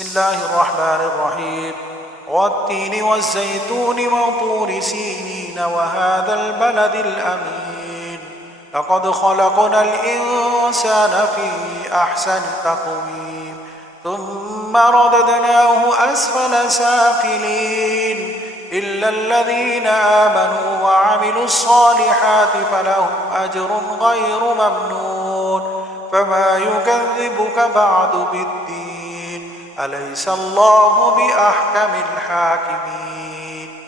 بسم الله الرحمن الرحيم والتين والزيتون وطور سينين وهذا البلد الأمين لقد خلقنا الإنسان في أحسن تقويم ثم رددناه أسفل سافلين إلا الذين آمنوا وعملوا الصالحات فلهم أجر غير ممنون فما يكذبك بعد بالدين أليس الله بأحكم الحاكمين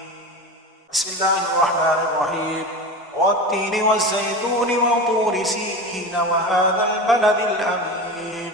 بسم الله الرحمن الرحيم والتين والزيتون وطور سينين وهذا البلد الأمين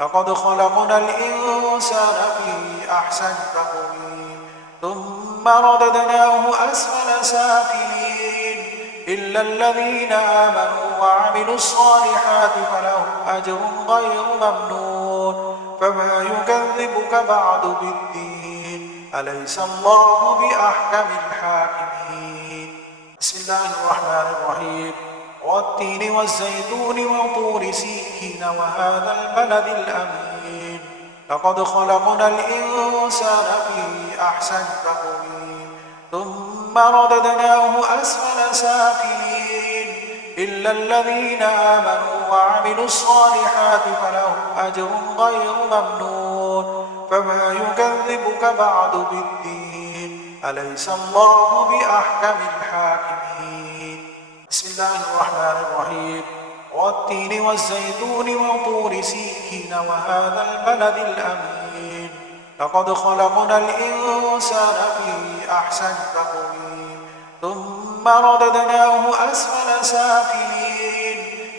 لقد خلقنا الإنسان في أحسن تقويم ثم رددناه أسفل سافلين إلا الذين آمنوا وعملوا الصالحات فلهم أجر غير ممنون فما يكذبك بعد بالدين أليس الله بأحكم الحاكمين بسم الله الرحمن الرحيم والتين والزيتون وطور سينين وهذا البلد الأمين لقد خلقنا الإنسان في أحسن تقويم ثم رددناه أسفل سافلين إلا الذين آمنوا وعملوا الصالحات فلهم أجر غير ممنون فما يكذبك بعد بالدين أليس الله بأحكم الحاكمين بسم الله الرحمن الرحيم والتين والزيتون وطور سينين وهذا البلد الأمين لقد خلقنا الإنسان في أحسن تقويم ثم رددناه أسفل سافلين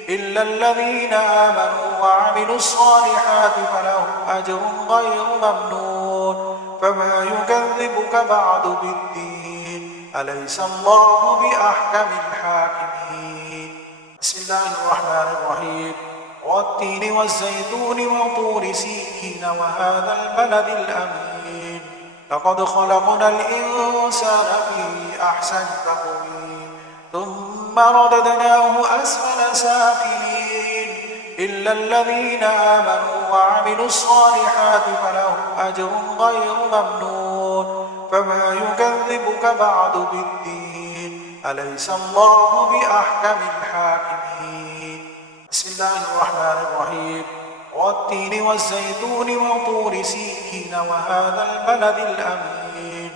إلا الذين آمنوا وعملوا الصالحات فلهم أجر غير ممنون فما يكذبك بعد بالدين أليس الله بأحكم الحاكمين بسم الله الرحمن الرحيم والتين والزيتون وطور سينين وهذا البلد الأمين لقد خلقنا الإنسان في أحسن تقويم ثم رددناه أسفل سافلين إلا الذين آمنوا وعملوا الصالحات فلهم أجر غير ممنون فما يكذبك بعد بالدين أليس الله بأحكم الحاكمين بسم الله الرحمن الرحيم والتين والزيتون وطور سينين وهذا البلد الأمين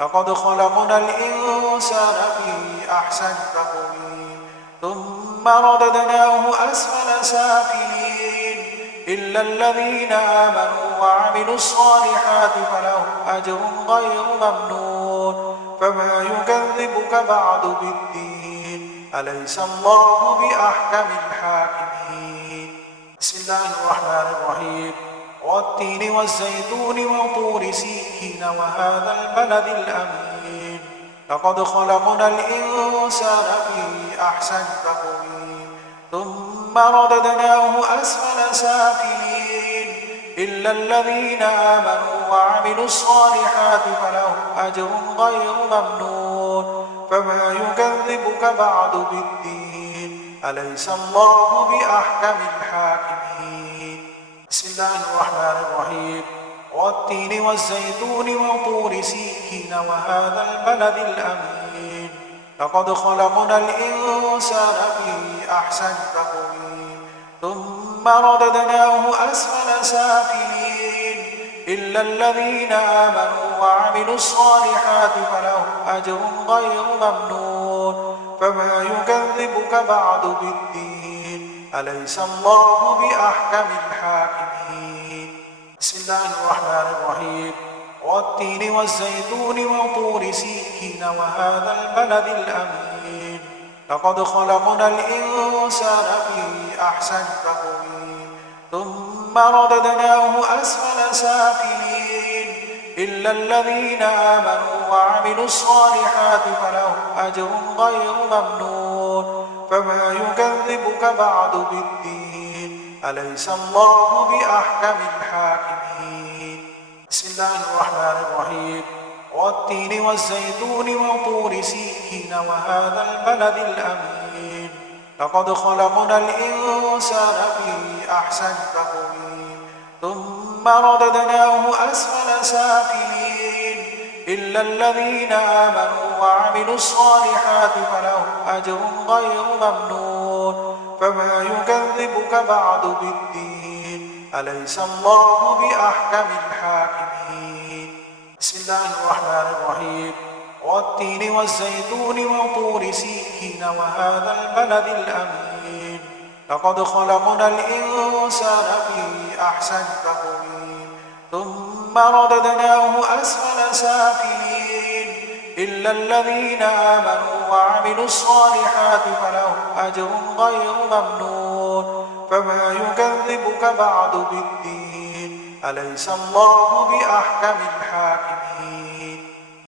لقد خلقنا الإنسان في أحسن تقويم ثم رددناه أسفل سافلين إلا الذين آمنوا وعملوا الصالحات فلهم أجر غير ممنون فما يكذبك بعد بالدين أليس الله بأحكم الحاكمين بسم الله الرحمن الرحيم والتين والزيتون وطور سينين وهذا البلد الأمين لقد خلقنا الإنسان في أحسن تقويم ثم رددناه أسفل سافلين إلا الذين آمنوا وعملوا الصالحات فلهم أجر غير ممنون فما يكذبك بعد بالدين أليس الله بأحكم الحاكمين بسم الله الرحمن الرحيم والتين والزيتون وطور سينين وهذا البلد الأمين لقد خلقنا الإنسان في أحسن تقويم ثم رددناه أسفل سافلين إلا الذين آمنوا وعملوا الصالحات فلهم أجر غير ممنون فما يكذبك بعد بالدين أليس الله بأحكم الحاكمين بسم الله الرحمن الرحيم والتين والزيتون وطور سينين وهذا البلد الأمين لقد خلقنا الإنسان في أحسن تقويم ثم رددناه أسفل سافلين إلا الذين آمنوا وعملوا الصالحات فلهم أجر غير ممنون فما يكذبك بعد بالدين أليس الله بأحكم الحاكمين بسم الله الرحمن الرحيم والتين والزيتون وطور سينين وهذا البلد الأمين لقد خلقنا الإنسان في أحسن تقويم ثم ثم رددناه أسفل سافلين إلا الذين آمنوا وعملوا الصالحات فلهم أجر غير ممنون فما يكذبك بعد بالدين أليس الله بأحكم الحاكمين بسم الله الرحمن الرحيم والتين والزيتون وطور سينين وهذا البلد الأمين لقد خلقنا الإنسان في أحسن تقويم ثم رددناه أسفل سافلين إلا الذين آمنوا وعملوا الصالحات فلهم أجر غير ممنون فما يكذبك بعد بالدين أليس الله بأحكم الحاكمين